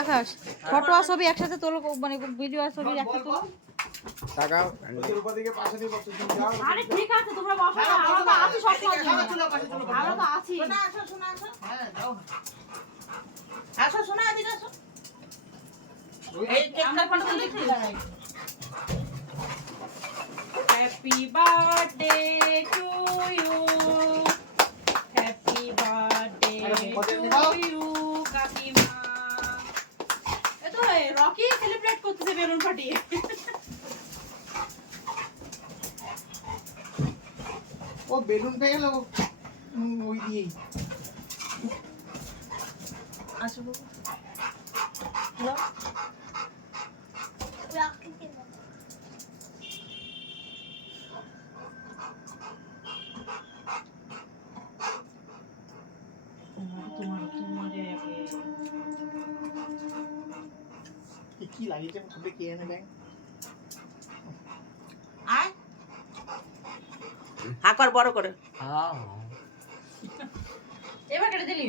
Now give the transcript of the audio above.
আকাশ photo আর ছবি একসাথে তোলো, মানে ভিডিও আর ছবি একসাথে তোলো। তাকাও আরে ঠিক আছে তোমরা বসো না, আমরা তো আছি সব সময়, আমরা তো আছি। শোনা আসো হ্যাঁ যাও আসো শোনা এদিকে আসো এই কেকটা ফটো তুলে কি লাগাই happy birthday to you, happy birthday to you কাকিমা। এ তো রকি সেলিব্রেট করতেছে বেলুন ফাটিয়ে। ও বেলুন পেয়ে গেল ওই দিয়েই আসো বাবু হ্যালো কি লাগিয়েছে খুলে কে এনে দেয় আয় হাকর বড় করে এবার কেটে দিলি